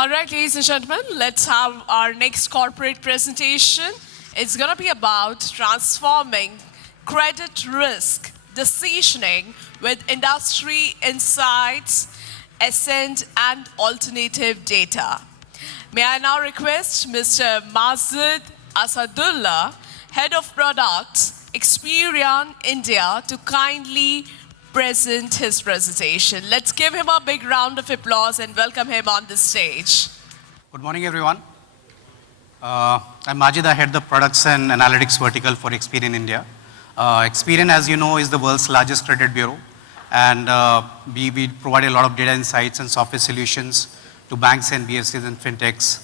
All right, ladies and gentlemen, let's have our next corporate presentation. It's going to be about transforming credit risk decisioning with industry insights, ascent, and alternative data. May I now request Mr. Majid Asadullah, Head of Products, Experian India, to kindly present his presentation. Let's give him a big round of applause and welcome him on the stage. Good morning, everyone. I'm Majid. I head the products and analytics vertical for Experian India. Experian, as you know, is the world's largest credit bureau, and we provide a lot of data insights and software solutions to banks and BFCs and fintechs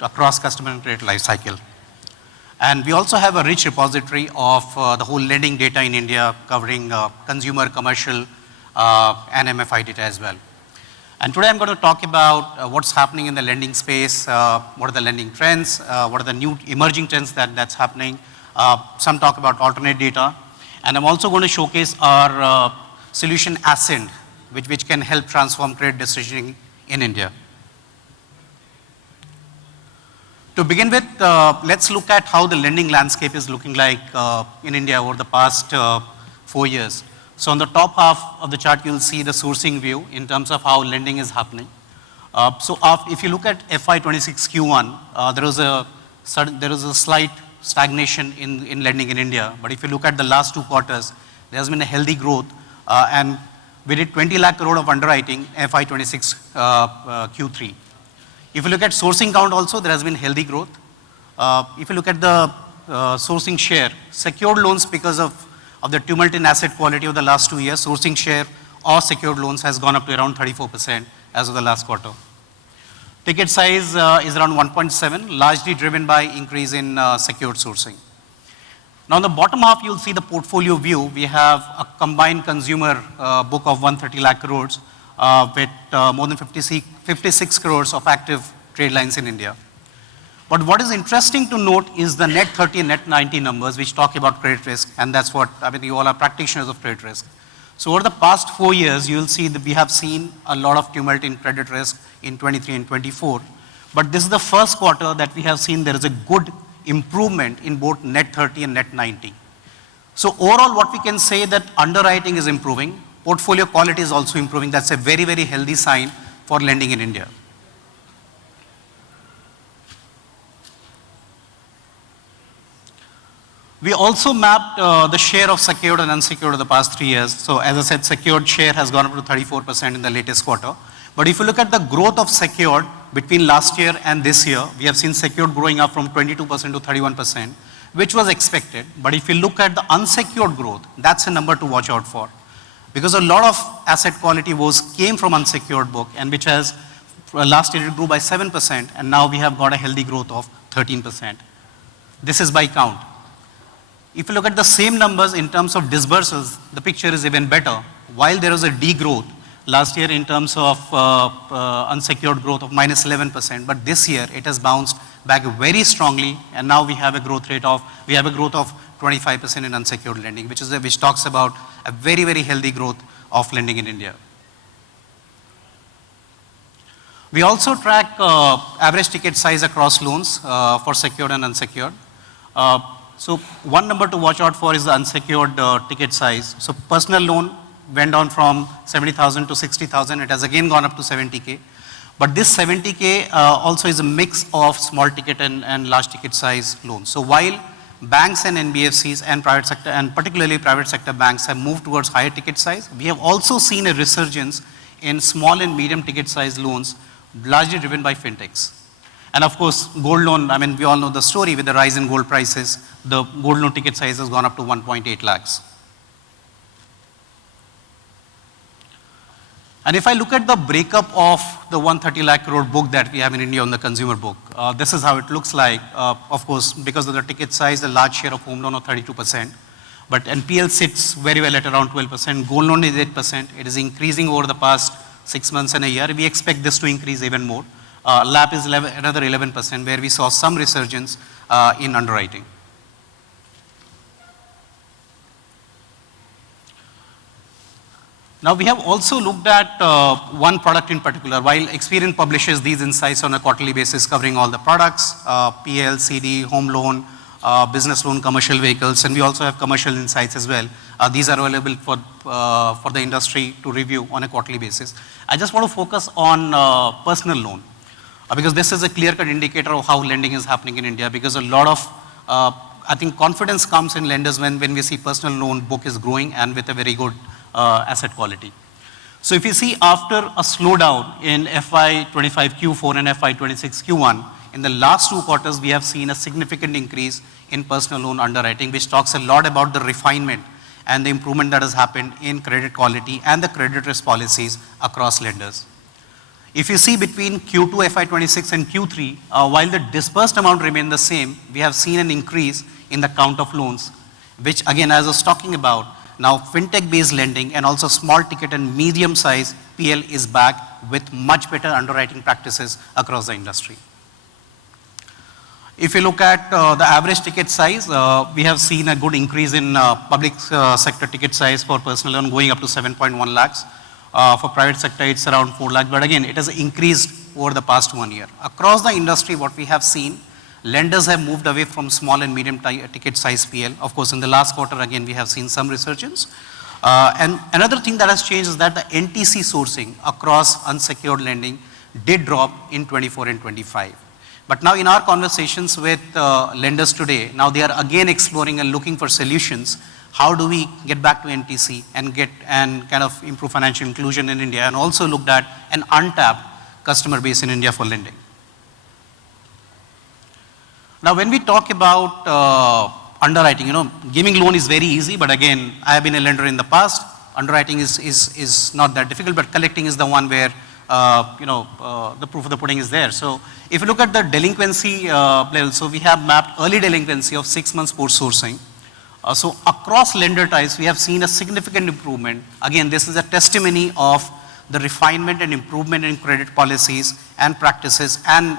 across customer and credit lifecycle. And we also have a rich repository of the whole lending data in India, covering consumer, commercial, and MFI data as well. And today I'm going to talk about what's happening in the lending space, what are the lending trends, what are the new emerging trends that's happening, some talk about alternate data, and I'm also going to showcase our solution Ascent, which can help transform credit decisioning in India. To begin with, let's look at how the lending landscape is looking like in India over the past 4 years. So on the top half of the chart, you'll see the sourcing view in terms of how lending is happening. If you look at FY26 Q1, there is a slight stagnation in lending in India. But if you look at the last 2 quarters, there has been a healthy growth, and we did 20 lakh crore of underwriting FY26 Q3. If you look at sourcing count also, there has been healthy growth. If you look at the sourcing share, secured loans, because of the tumult in asset quality of the last 2 years, sourcing share or secured loans has gone up to around 34% as of the last quarter. Ticket size is around 1.7, largely driven by increase in secured sourcing. Now on the bottom half, you'll see the portfolio view. We have a combined consumer book of 130 lakh crores with more than 56 crores of active trade lines in India. But what is interesting to note is the net 30 and net 90 numbers, which talk about credit risk, and that's what, you all are practitioners of credit risk. So over the past 4 years, you'll see that we have seen a lot of tumult in credit risk in 23 and 24. But this is the first quarter that we have seen there is a good improvement in both net 30 and net 90. So overall, what we can say that underwriting is improving, portfolio quality is also improving. That's a very, very healthy sign for lending in India. We also mapped the share of secured and unsecured over the past 3 years. So as I said, secured share has gone up to 34% in the latest quarter. But if you look at the growth of secured between last year and this year, we have seen secured growing up from 22% to 31%, which was expected. But if you look at the unsecured growth, that's a number to watch out for. Because a lot of asset quality woes came from unsecured book, and which has, last year it grew by 7%, and now we have got a healthy growth of 13%. This is by count. If you look at the same numbers in terms of disbursals, the picture is even better. While there was a degrowth last year in terms of unsecured growth of minus 11%, but this year it has bounced back very strongly, and now we have a growth of 25% in unsecured lending, which talks about a very, very healthy growth of lending in India. We also track average ticket size across loans for secured and unsecured. So one number to watch out for is the unsecured ticket size. So personal loan went down from 70,000 to 60,000. It has again gone up to 70K. But this 70K also is a mix of small ticket and large ticket size loans. So while banks and NBFCs and private sector, and particularly private sector banks, have moved towards higher ticket size, we have also seen a resurgence in small and medium ticket size loans, largely driven by fintechs. And of course, gold loan, we all know the story with the rise in gold prices. The gold loan ticket size has gone up to 1.8 lakhs. And if I look at the breakup of the 130 lakh crore book that we have in India on the consumer book, this is how it looks like. Of course, because of the ticket size, the large share of home loan of 32%. But NPL sits very well at around 12%. Gold loan is 8%. It is increasing over the past 6 months and a year. We expect this to increase even more. LAP is another 11%, where we saw some resurgence in underwriting. Now we have also looked at one product in particular. While Experian publishes these insights on a quarterly basis covering all the products, PL, CD, home loan, business loan, commercial vehicles, and we also have commercial insights as well. These are available for the industry to review on a quarterly basis. I just want to focus on personal loan because this is a clear-cut indicator of how lending is happening in India, because a lot of, I think, confidence comes in lenders when we see personal loan book is growing and with a very good asset quality. So if you see after a slowdown in FY25 Q4 and FY26 Q1, in the last 2 quarters, we have seen a significant increase in personal loan underwriting, which talks a lot about the refinement and the improvement that has happened in credit quality and the credit risk policies across lenders. If you see between Q2 FY26 and Q3, while the disbursed amount remained the same, we have seen an increase in the count of loans, which again, as I was talking about, now fintech-based lending and also small ticket and medium size PL is back with much better underwriting practices across the industry. If you look at the average ticket size, we have seen a good increase in public sector ticket size for personal loan going up to 7.1 lakhs. For private sector, it's around 4 lakhs, but again, it has increased over the past 1 year. Across the industry, what we have seen, lenders have moved away from small and medium ticket size PL. Of course, in the last quarter, again, we have seen some resurgence. And another thing that has changed is that the NTC sourcing across unsecured lending did drop in 24 and 25. But now in our conversations with lenders today, now they are again exploring and looking for solutions. How do we get back to NTC and kind of improve financial inclusion in India, and also looked at an untapped customer base in India for lending. Now when we talk about underwriting, giving loan is very easy, but again, I have been a lender in the past. Underwriting is not that difficult, but collecting is the one where the proof of the pudding is there. So if you look at the delinquency level, so we have mapped early delinquency of 6 months post sourcing. So across lender types, we have seen a significant improvement. Again, this is a testimony of the refinement and improvement in credit policies and practices and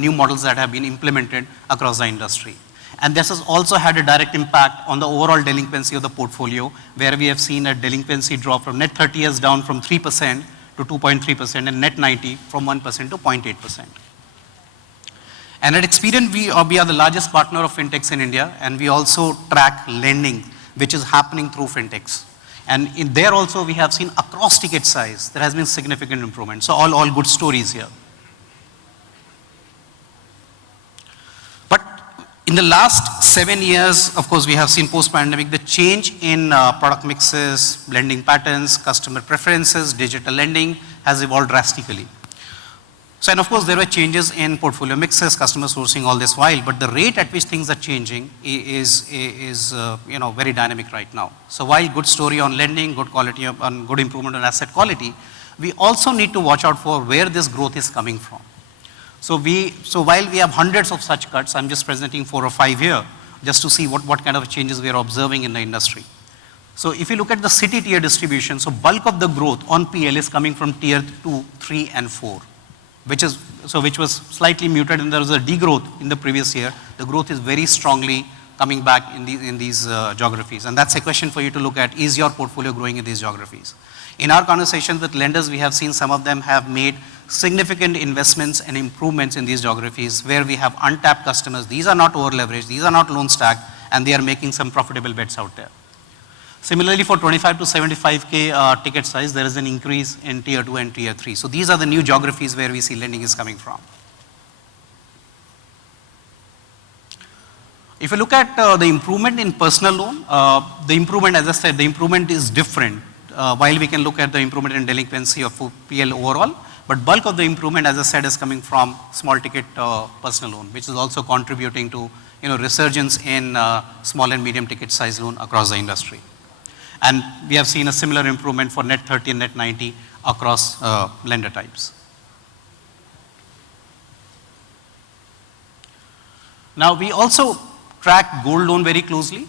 new models that have been implemented across the industry. And this has also had a direct impact on the overall delinquency of the portfolio, where we have seen a delinquency drop from net 30 years down from 3% to 2.3% and net 90 from 1% to 0.8%. And at Experian, we are the largest partner of fintechs in India, and we also track lending, which is happening through fintechs. And in there also, we have seen across ticket size, there has been significant improvement. So all good stories here. But in the last 7 years, of course, we have seen post-pandemic, the change in product mixes, lending patterns, customer preferences, digital lending has evolved drastically. So, and of course, there were changes in portfolio mixes, customer sourcing all this while, but the rate at which things are changing is very dynamic right now. So while good story on lending, good quality on good improvement on asset quality, we also need to watch out for where this growth is coming from. So while we have hundreds of such cuts, I'm just presenting 4 or 5 here, just to see what kind of changes we are observing in the industry. So if you look at the city tier distribution, so bulk of the growth on PL is coming from tier 2, 3 and 4. Which was slightly muted, and there was a degrowth in the previous year. The growth is very strongly coming back in these geographies. And that's a question for you to look at. Is your portfolio growing in these geographies? In our conversations with lenders, we have seen some of them have made significant investments and improvements in these geographies where we have untapped customers. These are not over leveraged, these are not loan stacked, and they are making some profitable bets out there. Similarly, for 25 to 75K ticket size, there is an increase in tier 2 and tier 3. So these are the new geographies where we see lending is coming from. If you look at the improvement in personal loan, the improvement, as I said, the improvement is different. While we can look at the improvement in delinquency of PL overall, but bulk of the improvement, as I said, is coming from small ticket personal loan, which is also contributing to resurgence in small and medium ticket size loan across the industry. And we have seen a similar improvement for net 30 and net 90 across lender types. Now we also track gold loan very closely.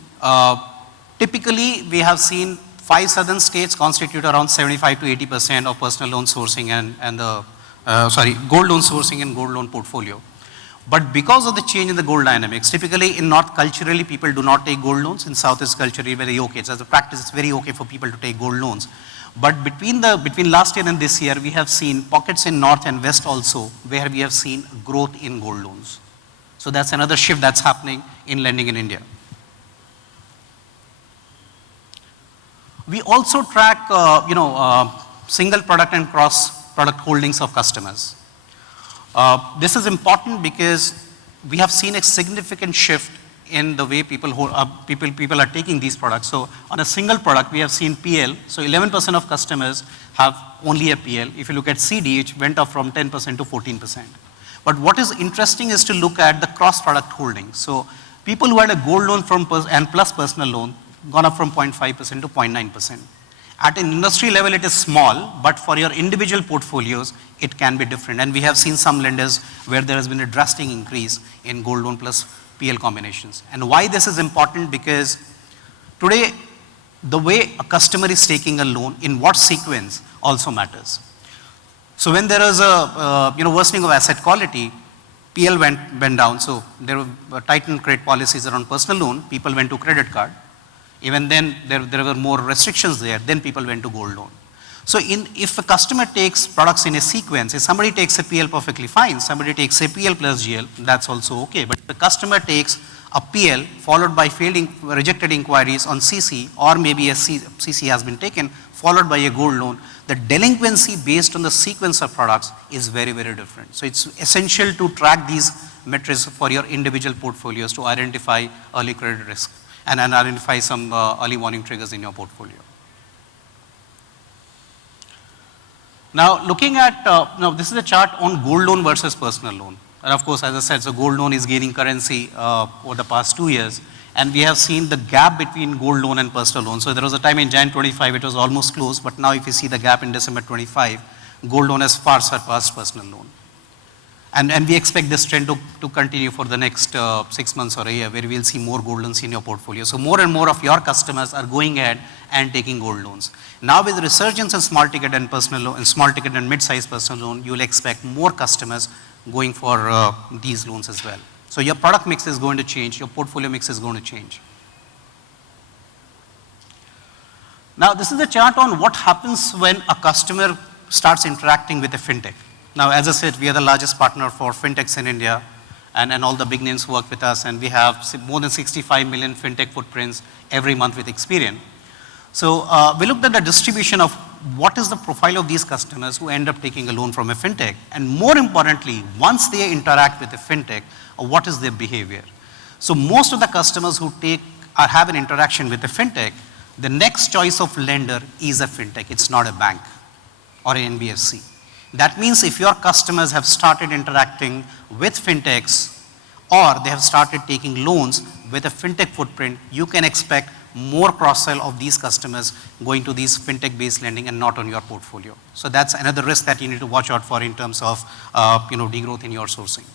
Typically, we have seen 5 southern states constitute around 75 to 80% of personal loan sourcing and gold loan sourcing and gold loan portfolio. But because of the change in the gold dynamics, typically in North culturally people do not take gold loans. In South is culturally very okay. It's as a practice, it's very okay for people to take gold loans. But between last year and this year, we have seen pockets in North and West also where we have seen growth in gold loans. So that's another shift that's happening in lending in India. We also track, single product and cross product holdings of customers. This is important because we have seen a significant shift in the way people are taking these products. So on a single product, we have seen PL. So 11% of customers have only a PL. If you look at CD, it went up from 10% to 14%. But what is interesting is to look at the cross product holdings. So people who had a gold loan and plus personal loan gone up from 0.5% to 0.9%. At an industry level, it is small, but for your individual portfolios, it can be different. And we have seen some lenders where there has been a drastic increase in gold loan plus PL combinations. And why this is important? Because today, the way a customer is taking a loan, in what sequence also matters. So when there is a worsening of asset quality, PL went down. So there were tightened credit policies around personal loan. People went to credit card. Even then, there were more restrictions there. Then people went to gold loan. So if a customer takes products in a sequence, if somebody takes a PL, perfectly fine. Somebody takes a PL plus GL, that's also okay. But if the customer takes a PL followed by rejected inquiries on CC, or maybe a CC has been taken followed by a gold loan, the delinquency based on the sequence of products is very, very different. So it's essential to track these metrics for your individual portfolios to identify early credit risk and identify some early warning triggers in your portfolio. Now looking at, this is a chart on gold loan versus personal loan. And of course, as I said, so gold loan is gaining currency over the past 2 years. And we have seen the gap between gold loan and personal loan. So there was a time in Jan 25, it was almost close. But now if you see the gap in December 25, gold loan has far surpassed personal loan. And we expect this trend to continue for the next 6 months or a year, where we'll see more gold loans in your portfolio. So more and more of your customers are going ahead and taking gold loans. Now with the resurgence in small ticket and personal loan, and small ticket and mid-sized personal loan, you will expect more customers going for these loans as well. So your product mix is going to change, your portfolio mix is going to change. Now this is a chart on what happens when a customer starts interacting with a fintech. Now, as I said, we are the largest partner for fintechs in India, and all the big names work with us, and we have more than 65 million fintech footprints every month with Experian. So we looked at the distribution of what is the profile of these customers who end up taking a loan from a fintech, and more importantly, once they interact with a fintech, what is their behavior. So most of the customers who have an interaction with a fintech, the next choice of lender is a fintech. It's not a bank or an NBFC. That means if your customers have started interacting with fintechs, or they have started taking loans with a fintech footprint, you can expect more cross-sell of these customers going to these fintech-based lending and not on your portfolio. So that's another risk that you need to watch out for in terms of degrowth in your sourcing.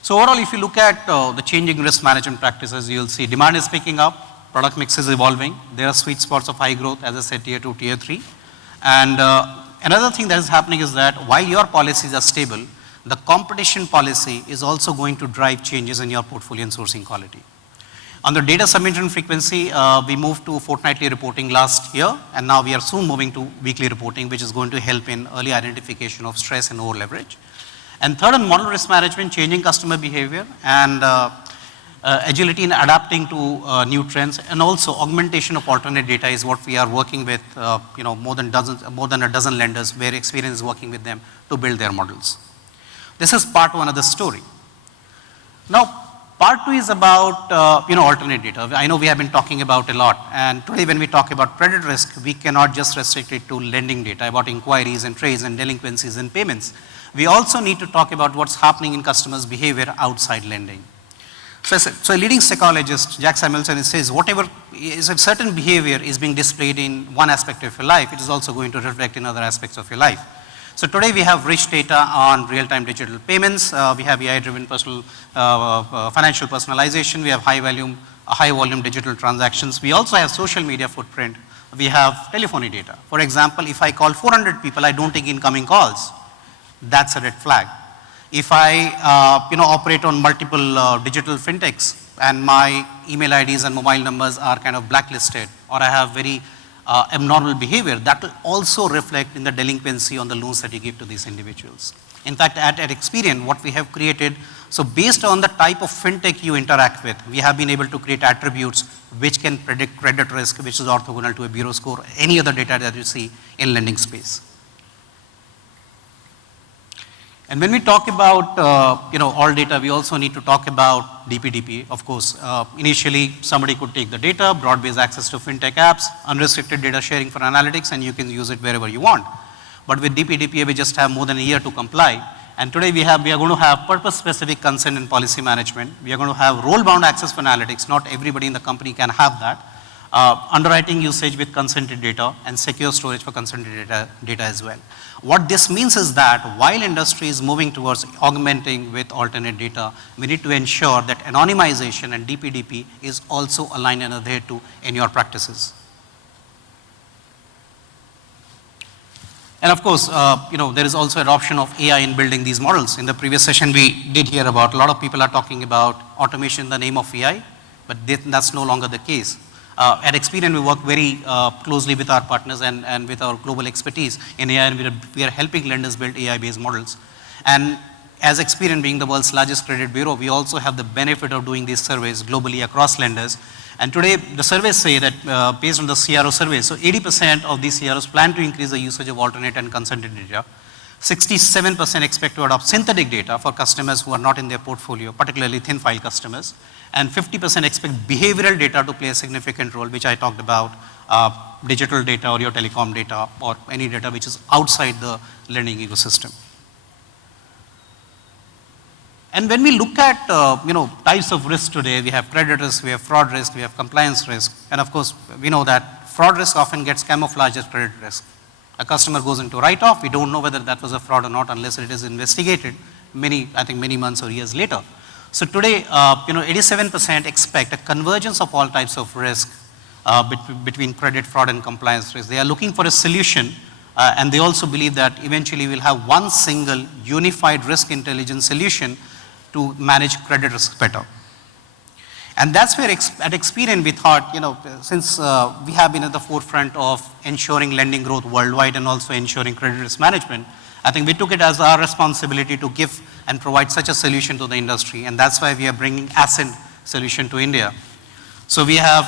So overall, if you look at the changing risk management practices, you'll see demand is picking up, product mix is evolving. There are sweet spots of high growth, as I said, tier 2, tier 3. And another thing that is happening is that while your policies are stable, the competition policy is also going to drive changes in your portfolio and sourcing quality. On the data submission frequency, we moved to fortnightly reporting last year, and now we are soon moving to weekly reporting, which is going to help in early identification of stress and over leverage. And third, on model risk management, changing customer behavior and agility in adapting to new trends, and also augmentation of alternate data is what we are working with more than a dozen lenders where Experian is working with them to build their models. This is part one of the story. Now, part two is about alternate data. I know we have been talking about a lot, and today when we talk about credit risk, we cannot just restrict it to lending data about inquiries and trades and delinquencies and payments. We also need to talk about what's happening in customers' behavior outside lending. So a leading psychologist, Jack Samuelson, says if certain behavior is being displayed in one aspect of your life, it is also going to reflect in other aspects of your life. So today we have rich data on real-time digital payments. We have AI-driven financial personalization. We have high volume digital transactions. We also have social media footprint. We have telephony data. For example, if I call 400 people, I don't take incoming calls. That's a red flag. If I operate on multiple digital fintechs and my email IDs and mobile numbers are kind of blacklisted, or I have very abnormal behavior, that will also reflect in the delinquency on the loans that you give to these individuals. In fact, at Experian, what we have created, so based on the type of fintech you interact with, we have been able to create attributes which can predict credit risk, which is orthogonal to a bureau score, any other data that you see in lending space. And when we talk about all data, we also need to talk about DPDP. Of course, initially somebody could take the data, broad-based access to fintech apps, unrestricted data sharing for analytics, and you can use it wherever you want. But with DPDP, we just have more than a year to comply. And today we are going to have purpose-specific consent and policy management. We are going to have role-bound access for analytics. Not everybody in the company can have that. Underwriting usage with consented data, and secure storage for consented data as well. What this means is that while industry is moving towards augmenting with alternate data, we need to ensure that anonymization and DPDP is also aligned and adhered to in your practices. And of course, there is also adoption of AI in building these models. In the previous session, we did hear about, a lot of people are talking about automation in the name of AI, but that's no longer the case. At Experian, we work very closely with our partners and with our global expertise in AI, and we are helping lenders build AI-based models. And as Experian being the world's largest credit bureau, we also have the benefit of doing these surveys globally across lenders. And today, the surveys say that based on the CRO survey, so 80% of these CROs plan to increase the usage of alternate and consented data. 67% expect to adopt synthetic data for customers who are not in their portfolio, particularly thin file customers. And 50% expect behavioral data to play a significant role, which I talked about, digital data or your telecom data or any data which is outside the lending ecosystem. And when we look at types of risk today, we have credit risk, we have fraud risk, we have compliance risk, and of course we know that fraud risk often gets camouflaged as credit risk. A customer goes into write-off, we don't know whether that was a fraud or not unless it is investigated many months or years later. So today, 87% expect a convergence of all types of risk between credit, fraud, and compliance risk. They are looking for a solution, and they also believe that eventually we'll have one single unified risk intelligence solution to manage credit risk better. And that's where at Experian we thought, since we have been at the forefront of ensuring lending growth worldwide and also ensuring credit risk management, I think we took it as our responsibility to give and provide such a solution to the industry, and that's why we are bringing Ascent solution to India. So we have,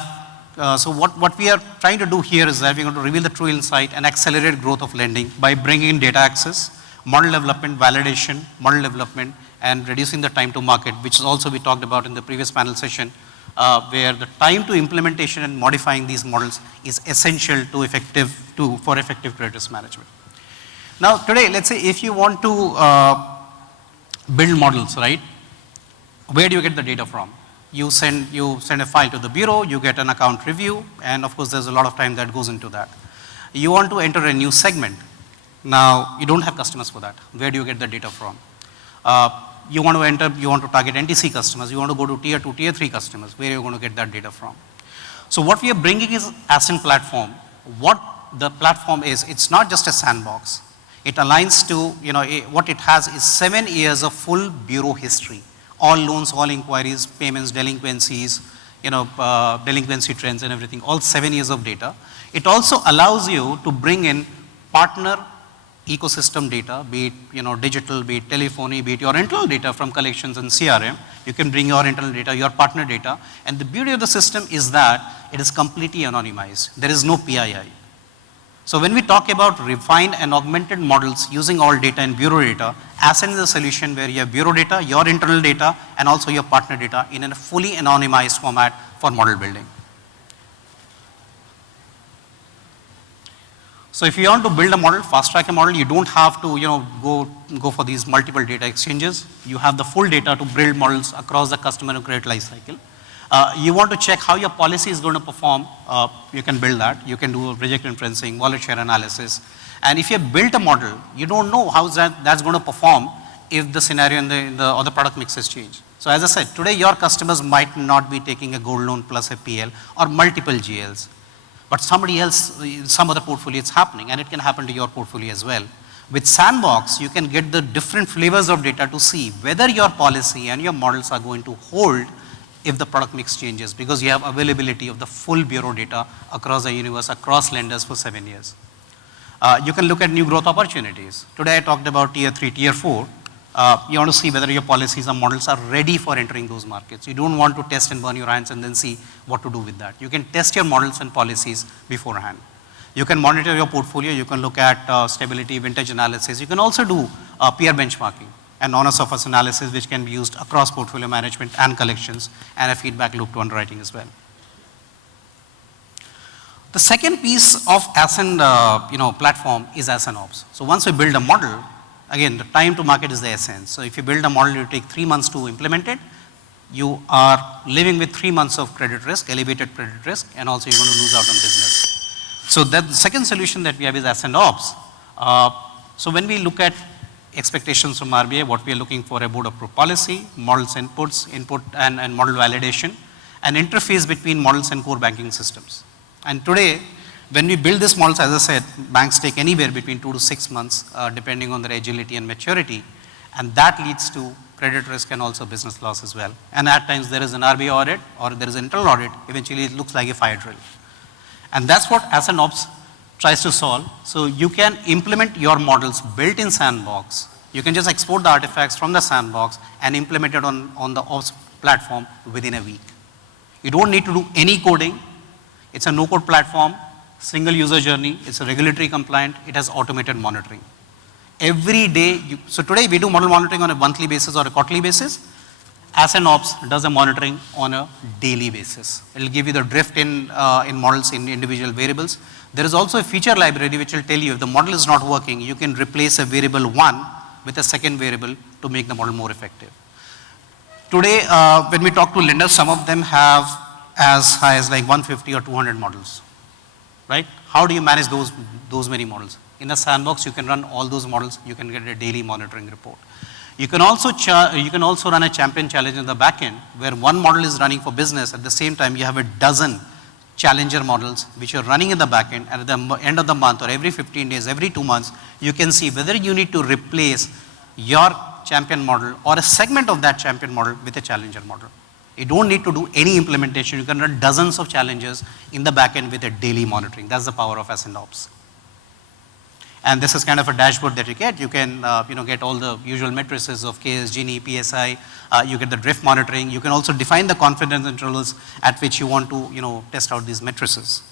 what we are trying to do here is that we're going to reveal the true insight and accelerate growth of lending by bringing in data access, model development, validation, model development, and reducing the time to market, which is also we talked about in the previous panel session, where the time to implementation and modifying these models is essential for effective credit risk management. Now today, let's say if you want to build models, right? Where do you get the data from? You send a file to the bureau, you get an account review, and of course there's a lot of time that goes into that. You want to enter a new segment. Now, you don't have customers for that. Where do you get the data from? You want to target NTC customers, you want to go to tier 2, tier 3 customers, where are you going to get that data from? So what we are bringing is Ascent platform. What the platform is, it's not just a sandbox. It aligns to, what it has is 7 years of full bureau history. All loans, all inquiries, payments, delinquencies, delinquency trends and everything, all 7 years of data. It also allows you to bring in partner ecosystem data, be it digital, be it telephony, be it your internal data from collections and CRM. You can bring your internal data, your partner data, and the beauty of the system is that it is completely anonymized. There is no PII. So when we talk about refined and augmented models using all data and bureau data, Ascent is a solution where you have bureau data, your internal data, and also your partner data in a fully anonymized format for model building. So if you want to build a model, fast track a model, you don't have to go for these multiple data exchanges. You have the full data to build models across the customer and credit life cycle. You want to check how your policy is going to perform, you can build that. You can do reject inferencing, wallet share analysis. And if you have built a model, you don't know how that's going to perform if the scenario or the product mix has changed. So as I said, today your customers might not be taking a gold loan plus a PL or multiple GLs. But somebody else, some other portfolio it's happening, and it can happen to your portfolio as well. With Sandbox, you can get the different flavors of data to see whether your policy and your models are going to hold if the product mix changes, because you have availability of the full bureau data across the universe, across lenders for 7 years. You can look at new growth opportunities. Today I talked about tier 3, tier 4. You want to see whether your policies and models are ready for entering those markets. You don't want to test and burn your hands and then see what to do with that. You can test your models and policies beforehand. You can monitor your portfolio. You can look at stability, vintage analysis. You can also do peer benchmarking and honor-surface analysis, which can be used across portfolio management and collections, and a feedback loop to underwriting as well. The second piece of Ascend platform is Ascend Ops. So once we build a model, again, the time to market is the essence. So if you build a model, you take 3 months to implement it. You are living with 3 months of credit risk, elevated credit risk, and also you're going to lose out on business. So that the second solution that we have is Ascend Ops. So when we look at expectations from RBI, what we are looking for: a board approved policy, models inputs, input and model validation, an interface between models and core banking systems. And today, when we build these models, as I said, banks take anywhere between 2 to 6 months, depending on their agility and maturity, and that leads to credit risk and also business loss as well. And at times there is an RBI audit or there is an internal audit, eventually it looks like a fire drill. And that's what Ascend Ops tries to solve. So you can implement your models built in Sandbox. You can just export the artifacts from the Sandbox and implement it on the Ops platform within a week. You don't need to do any coding. It's a no-code platform, single user journey. It's a regulatory compliant. It has automated monitoring. Every day, so today we do model monitoring on a monthly basis or a quarterly basis. Ascend Ops does a monitoring on a daily basis. It will give you the drift in models in individual variables. There is also a feature library which will tell you if the model is not working, you can replace a variable 1 with a second variable to make the model more effective. Today, when we talk to lenders, some of them have as high as like 150 or 200 models, right? How do you manage those many models? In a Sandbox, you can run all those models. You can get a daily monitoring report. You can also run a champion challenge in the back end, where one model is running for business. At the same time, you have a dozen challenger models which are running in the back end, and at the end of the month or every 15 days, every 2 months, you can see whether you need to replace your champion model or a segment of that champion model with a challenger model. You don't need to do any implementation. You can run dozens of challenges in the back end with a daily monitoring. That's the power of Ascend Ops. And this is kind of a dashboard that you get. You can get all the usual matrices of KS, Gini, PSI. You get the drift monitoring. You can also define the confidence intervals at which you want to test out these matrices.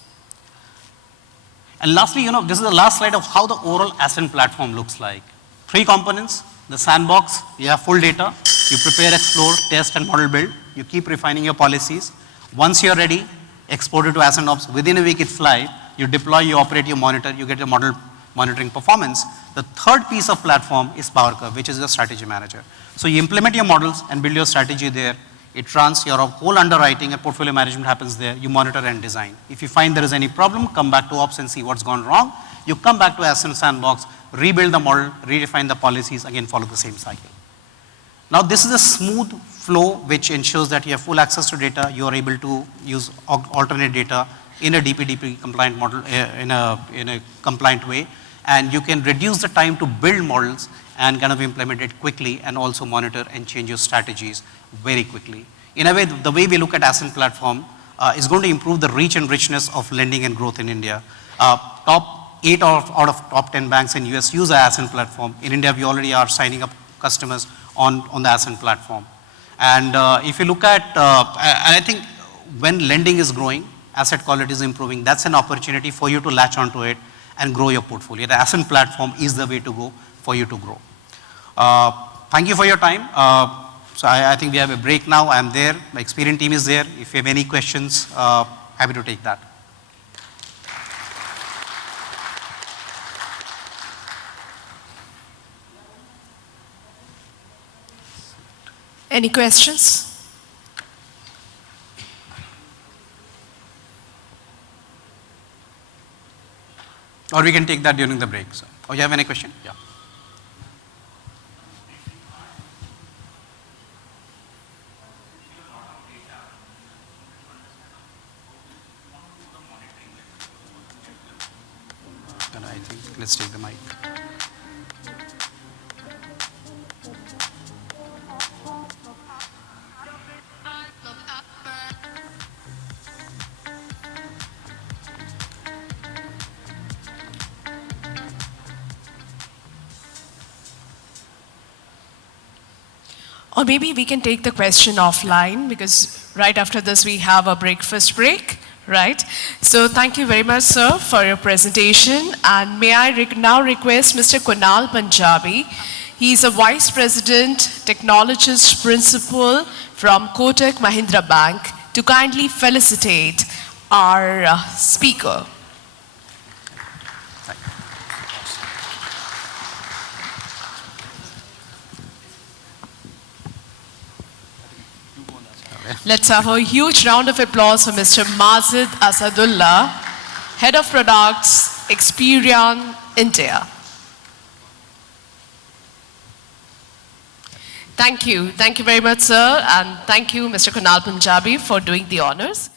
And lastly, this is the last slide of how the overall Ascend platform looks like. 3 components: the Sandbox, you have full data. You prepare, explore, test, and model build. You keep refining your policies. Once you're ready, export it to Ascend Ops. Within a week, it's live. You deploy, you operate, you monitor, you get your model monitoring performance. The third piece of platform is Power Curve, which is the strategy manager. So you implement your models and build your strategy there. It runs your whole underwriting and portfolio management happens there. You monitor and design. If you find there is any problem, come back to Ops and see what's gone wrong. You come back to Ascend Sandbox, rebuild the model, redefine the policies, again follow the same cycle. Now this is a smooth flow which ensures that you have full access to data. You are able to use alternate data in a DPDP compliant model, in a compliant way. And you can reduce the time to build models and kind of implement it quickly, and also monitor and change your strategies very quickly. In a way, the way we look at Ascend platform is going to improve the reach and richness of lending and growth in India. Top 8 out of top 10 banks in US use the Ascend platform. In India, we already are signing up customers on the Ascend platform. And if you look at, I think when lending is growing, asset quality is improving, that's an opportunity for you to latch onto it and grow your portfolio. The Ascend platform is the way to go for you to grow. Thank you for your time. So I think we have a break now. I'm there. My Experian team is there. If you have any questions, happy to take that. Any questions? Or we can take that during the break. So, you have any question? Yeah. Then I think let's take the mic. Or maybe we can take the question offline because right after this we have a breakfast break, right? So thank you very much, sir, for your presentation. And may I now request Mr. Kunal Punjabi. He is a Vice President, Technologist Principal from Kotak Mahindra Bank to kindly felicitate our speaker. Let's have a huge round of applause for Mr. Majid Asadullah, Head of Products, Experian India. Thank you. Thank you very much, sir. And thank you, Mr. Kunal Punjabi, for doing the honors.